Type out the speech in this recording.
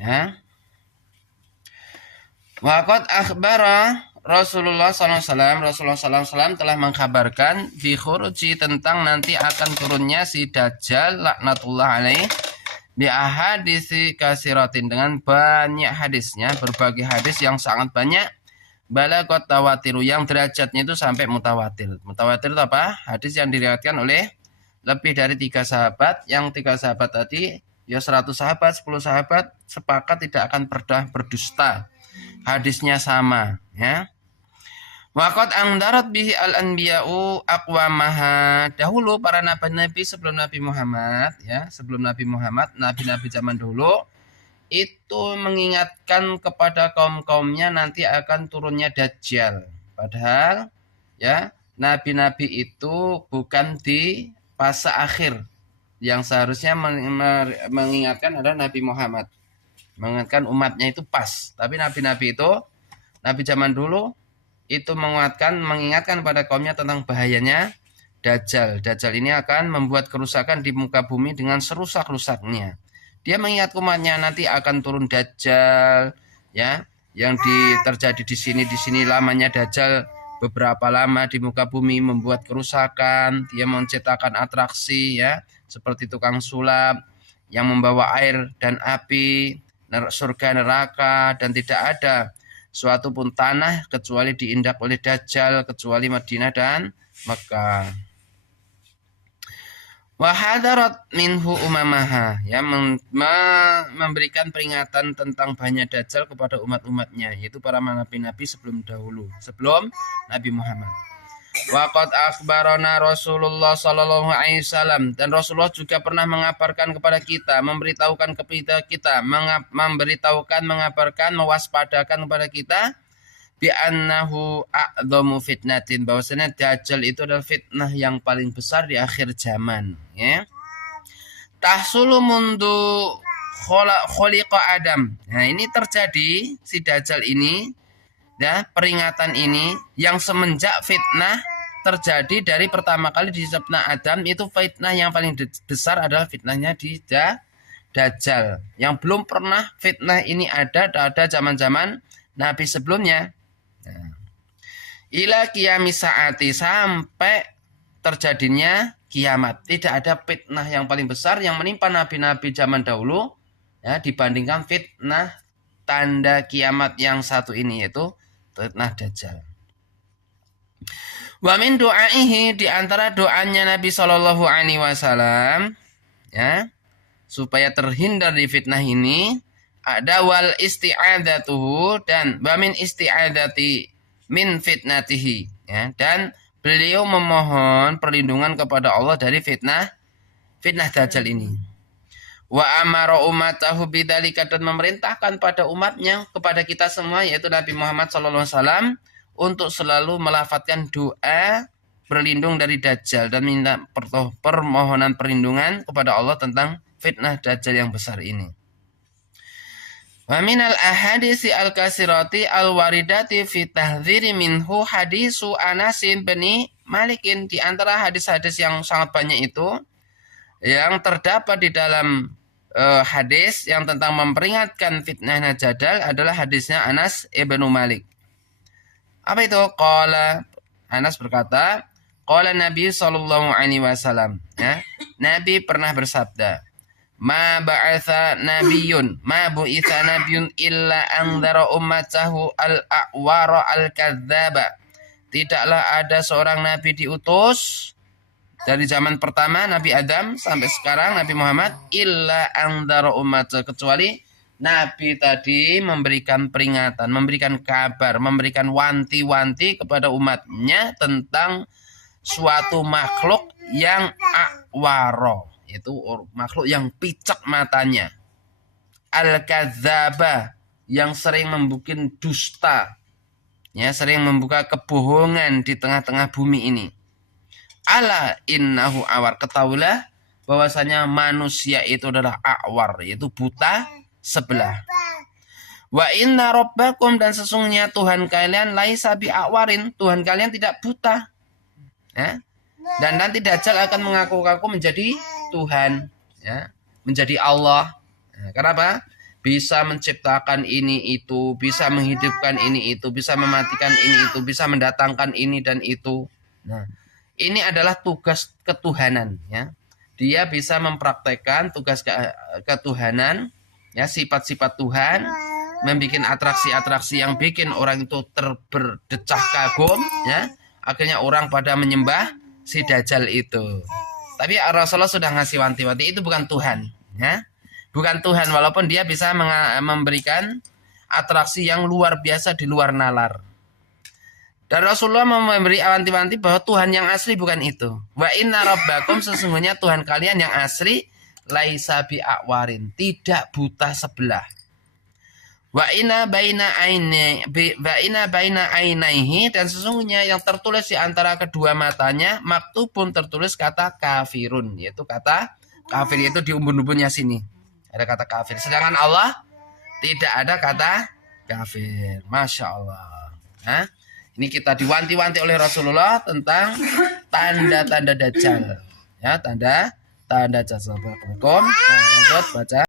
Ya. Waqad akhbara Rasulullah SAW, Rasulullah SAW telah mengkabarkan di khuruji tentang nanti akan turunnya si Dajjal laknatullah alaih bi ahaditsi kasiratin dengan banyak hadisnya, berbagai hadis yang sangat banyak. Balagot tawatiru yang derajatnya itu sampai mutawatir. Mutawatir itu apa? Hadis yang diriwayatkan oleh lebih dari 3 sahabat. Yang 3 sahabat tadi ya 100 sahabat, 10 sahabat sepakat tidak akan pernah berdusta. Hadisnya sama, ya. Waqad angdarat bihi al-anbiya'u aqwamaha. Dahulu para nabi-nabi sebelum Nabi Muhammad, ya, sebelum Nabi Muhammad, nabi-nabi zaman dulu itu mengingatkan kepada kaum-kaumnya nanti akan turunnya Dajjal. Padahal ya, nabi-nabi itu bukan di fase akhir. Yang seharusnya mengingatkan adalah Nabi Muhammad. Mengingatkan umatnya itu pas. Tapi nabi-nabi itu, nabi zaman dulu itu mengingatkan pada kaumnya tentang bahayanya Dajjal. Dajjal ini akan membuat kerusakan di muka bumi dengan serusak-rusaknya. Dia mengingat umatnya nanti akan turun Dajjal, ya, yang terjadi di sini lamanya Dajjal beberapa lama di muka bumi membuat kerusakan. Dia menciptakan atraksi, ya, seperti tukang sulap yang membawa air dan api, surga neraka, dan tidak ada suatu pun tanah kecuali diindak oleh Dajjal kecuali Madinah dan Mekah. Wa hadarat minhu umamaha, ya, memberikan peringatan tentang bahayanya Dajjal kepada umat-umatnya, yaitu para nabi-nabi sebelum dahulu, sebelum Nabi Muhammad. Waqad akhbarana Rasulullah sallallahu alaihi wasallam, dan Rasulullah juga pernah mengabarkan kepada kita, memberitahukan kepada kita, mengabarkan, mewaspadakan kepada kita bi annahu a'dhamu fitnatin, bahwasanya Dajjal itu adalah fitnah yang paling besar di akhir zaman, ya. Tahsulu mundu kholiqa Adam. Nah, ini terjadi si Dajjal ini, ya, peringatan ini yang semenjak fitnah terjadi dari pertama kali diciptakan Adam, itu fitnah yang paling besar adalah fitnahnya di Dajjal. Yang belum pernah fitnah ini ada zaman-zaman Nabi sebelumnya. Nah, ila qiyamis saati, sampai terjadinya kiamat. Tidak ada fitnah yang paling besar yang menimpa nabi-nabi zaman dahulu, ya, dibandingkan fitnah tanda kiamat yang satu ini, yaitu fitnah Dajjal. Wa min du'aihi, di antara doanya Nabi sallallahu alaihi wasallam, ya, supaya terhindar dari fitnah ini, ada wal isti'adzatuhu, dan wa min isti'adzati min fitnatihi, ya, dan beliau memohon perlindungan kepada Allah dari fitnah Dajjal ini. Wa amara ummatahu bidzalika, dan memerintahkan pada umatnya, kepada kita semua, yaitu Nabi Muhammad sallallahu alaihi wasallam, untuk selalu melafadzkan doa berlindung dari Dajjal dan minta permohonan perlindungan kepada Allah tentang fitnah Dajjal yang besar ini. Wa minal ahadisi al-kasirati al-waridati fi tahdziri minhu hadisu Anas bin Malikin, di antara hadis-hadis yang sangat banyak itu yang terdapat di dalam hadis yang tentang memperingatkan fitnah Dajjal adalah hadisnya Anas ibnu Malik. Apa itu? Qala, Anas berkata, qala Nabi sallallahu alaihi wasallam, ya, Nabi pernah bersabda, ma ba'atha nabiyyun illa anzara ummatahu al-a'wara al-kadzdzaba. Tidaklah ada seorang nabi diutus dari zaman pertama Nabi Adam sampai sekarang Nabi Muhammad, illa anzara ummatahu, kecuali Nabi tadi memberikan peringatan, memberikan kabar, memberikan wanti-wanti kepada umatnya tentang suatu makhluk yang a'waro, yaitu makhluk yang picak matanya, al-kadzdzaba, yang sering membuat dusta, ya, sering membuka kebohongan di tengah-tengah bumi ini. Ala innahu awar, ketahuilah bahwasanya manusia itu adalah a'war, yaitu buta sebelah. Wa inna rabbakum, dan sesungguhnya Tuhan kalian laisa bi'awarin, Tuhan kalian tidak buta, ya. Dan nanti Dajjal akan mengaku-ngaku menjadi Tuhan, ya, menjadi Allah. Nah, kenapa? bisa menciptakan ini itu, bisa menghidupkan ini itu, bisa mematikan ini itu, bisa mendatangkan ini dan itu. Nah, ini adalah tugas ketuhanan, ya. Dia bisa mempraktekkan tugas ketuhanan, ya, sifat-sifat Tuhan, membuat atraksi-atraksi yang bikin orang itu berdecak kagum, ya. Akhirnya orang pada menyembah si Dajjal itu. Tapi Rasulullah sudah ngasih wanti-wanti, itu bukan Tuhan, ya. Bukan Tuhan, walaupun dia bisa memberikan atraksi yang luar biasa di luar nalar. Dan Rasulullah memberi wanti-wanti bahwa Tuhan yang asli bukan itu. Wa inna rabbakum, sesungguhnya Tuhan kalian yang asli, laisa bi'awarin, tidak buta sebelah. Wa inna baina ainaihi, dan sesungguhnya yang tertulis di antara kedua matanya, maktubun, tertulis kata kafirun, yaitu kata kafir, itu di umbun-umbunnya sini ada kata kafir. Sedangkan Allah tidak ada kata kafir. Masya Allah. Nah, ini kita diwanti-wanti oleh Rasulullah tentang tanda-tanda Dajjal. Ya, tanda Dajjal. Nah, lanjut baca.